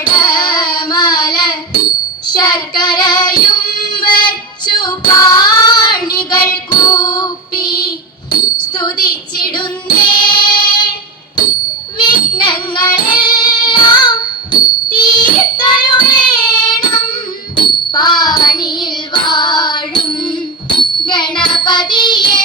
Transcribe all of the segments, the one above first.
അപ്പമടമല ശർക്കരയും വച്ചു പാണികൾ കൂപ്പി സ്തുതിച്ചിടുന്നേ. വിഘ്നങ്ങളെല്ലാം തീർത്തരുളേണം പാണിയിൽ വാഴും ഗണപതിയേ.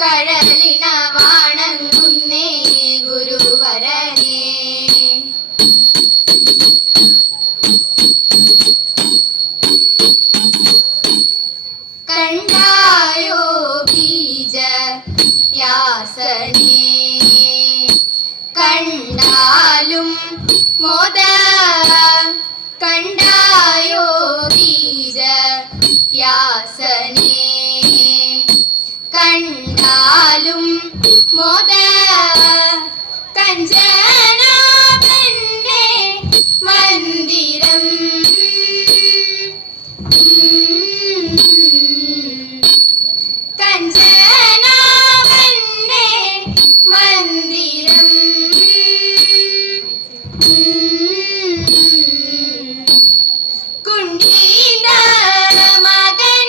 കഴലിന വണങ്ങുന്നേ ഗുരുവരനേ. കണ്ടായോ കണ്ടാലും കണ്ടായോ ബീജ യാസനേ കണ്ടാലും മോദ കഞ്ചന മന്ദിരം. കഞ്ചനാഭന്റെ മന്ദിരം. കുണ്ടീത മകൻ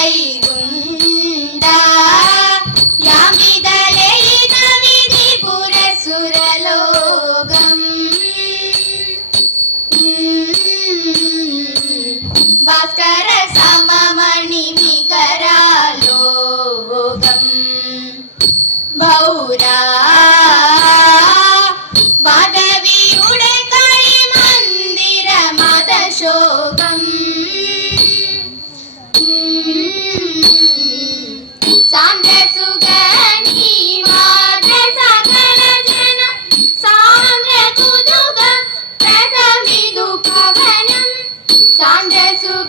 saído. യാമിതലളിത വിധി പുരസുരലോകം ഭാസ്കര സമമണി മികരാലോകം ഭൗരാ മാധവിയുടെ കളിമന്ദിര മതശോകം സാന്ദ്രസുഗണി മാതൃ സകല ജന സാന്ദ്ര കുതുക പ്രഥമിതു ഭവനം.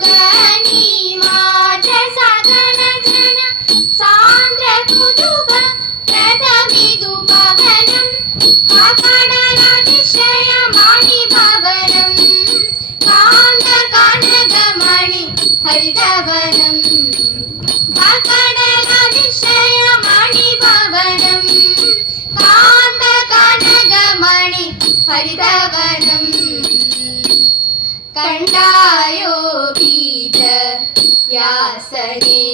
സാന്ദ്രസുഗണി മാതൃ സകല ജന സാന്ദ്ര കുതുക പ്രഥമിതു ഭവനം കാക്കടലതിശയമണി ഭവനം കാന്ത കനകമണി ഹരിതവനം. കാക്കടലതിശയമണി ഭവനം. കാന്ത കനകമണി ഹരിതവനം. കണ്ടായോ ബീജ യാസനേ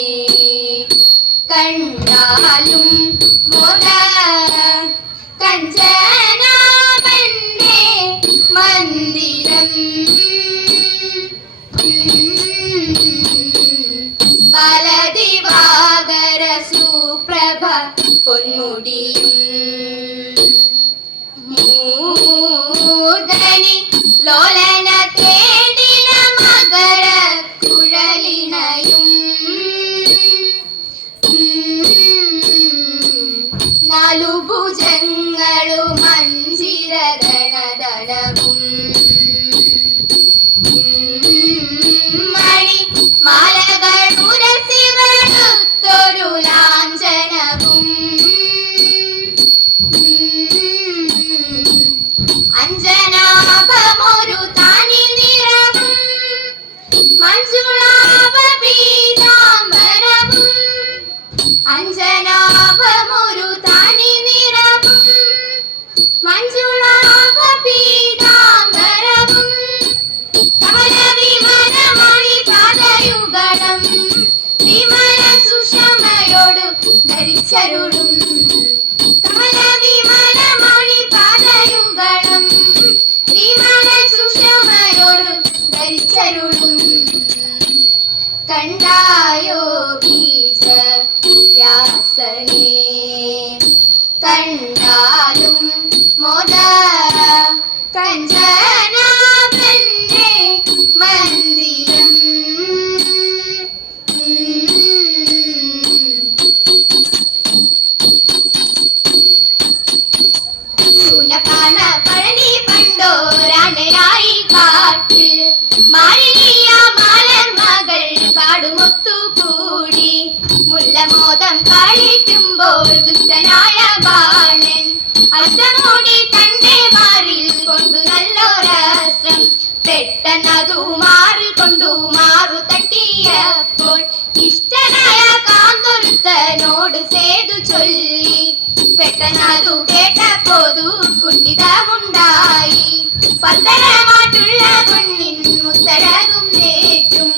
കണ്ടാലും മോദ കഞ്ചനാഭന്റെ മന്ദിരം. ബലദിവാകര സുപ്രഭ പൊന്മുടിയും. മൂതനി ലോലന തേടിന മകര കുഴലിണയും. നാലു ഭുജങ്ങളു മഞ്ചിര ഗണദളവും മണി മാലകളുരസിവടുത്തൊരു ലാഞ്ചനവും. അഞ്ജനാഭമൊരു തനി നിറവും പീതാംബരവും അഞ്ജനാഭമൊരു തനി നിറവും മഞ്ജുളാഭ പീതാംബരവും കമല വിമനമണി പാദയുഗളം വിമല സുഷമയോടു കണ്ടായോ വ്യാസനെ? കണ്ടാലും മോദ കഞ്ചനാഭന്റെ മന്ദിരം. പഴനി പണ്ടോരാണയായി കാട്ടിൽ. മാരിയ മാലർ മകൾ കാടുമൊത്തു കൂടി മുല്ലമോദം കളിക്കുമ്പോൾ ദുഷ്ടനായ ബാണൻ. അഷ്ടമൂടി തന്റെ കൊണ്ടു നല്ലൊരസ്ത്രം പെട്ടെന്നതു മാറിൽ കൊണ്ടു മാറു തട്ടിയപ്പോൾ ഇഷ്ടനായ കാന്തൊരുത്തനോട് സേതു ചൊല്ലി. പെട്ടെന്നതു കേട്ടപ്പോതു കുണ്ടിതമുണ്ടായി പത്തരമാറ്റുള്ള പെണ്ണിൻ മുത്തരകും നേറ്റും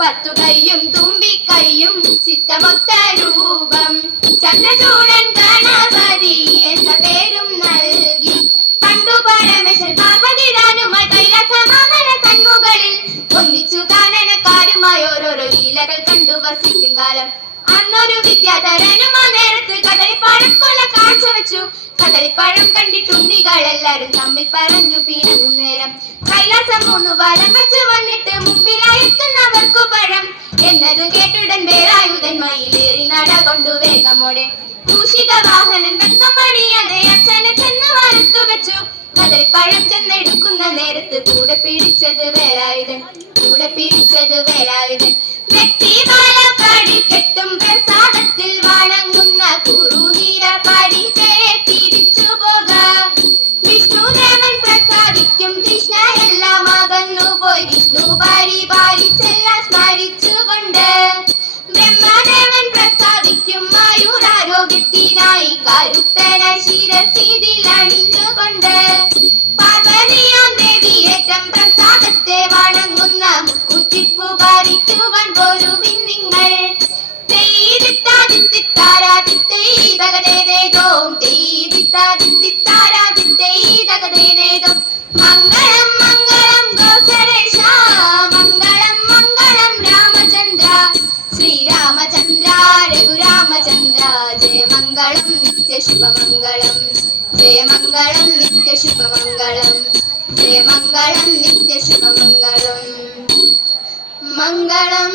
പത്തു കൈയും തുമ്പിക്കൈയും ചിത്തമൊത്ത രൂപം. ചന്ദ്രചൂടൻ ഗണപതി എന്ന പേരും ഒന്നിച്ചു കാണണക്കാരുമായി ഓരോരോ ലീലകൾ കണ്ടു വസിക്കും കാലം. അന്നൊരു വിദ്യാധരനും ആ നേരത്ത് കദളിപ്പഴം കൊല കാഴ്ച വെച്ചു കദളിപ്പഴം കണ്ടിട്ടുണ്ണികൾ എല്ലാരും തമ്മിൽ പറഞ്ഞു പിണങ്ങും നേരം. കൈലാസം മൂന്ന് വലം വെച്ച് വന്നിട്ട് മുമ്പിലായെത്തുന്നവർക്കു പഴം. എന്നതും കേട്ടുടൻ വേലായുധൻ മയിലേറി നട കൊണ്ടു വേഗമോടെ. മൂഷിക വാഹനം വെക്കം പണിയാതെ അച്ഛനെ ചെന്ന് വറുത്തു വെച്ചു. കദളിപ്പഴം ചെന്നെടുക്കുന്ന നേരത്ത് കൂടെ പിടിച്ചത് വേലായുധൻ. കൂടെ പിടിച്ചത് വേലായുധൻ. വ്യക്തി പാടി കെട്ടും മുക്കുറ്റിപ്പു ഭരിക്കുവാൻ പോരുവിൻ നിങ്ങൾ ജയമംഗളം നിത്യശുഭമംഗളം ജയമംഗളം നിത്യശുഭമംഗളം മംഗളം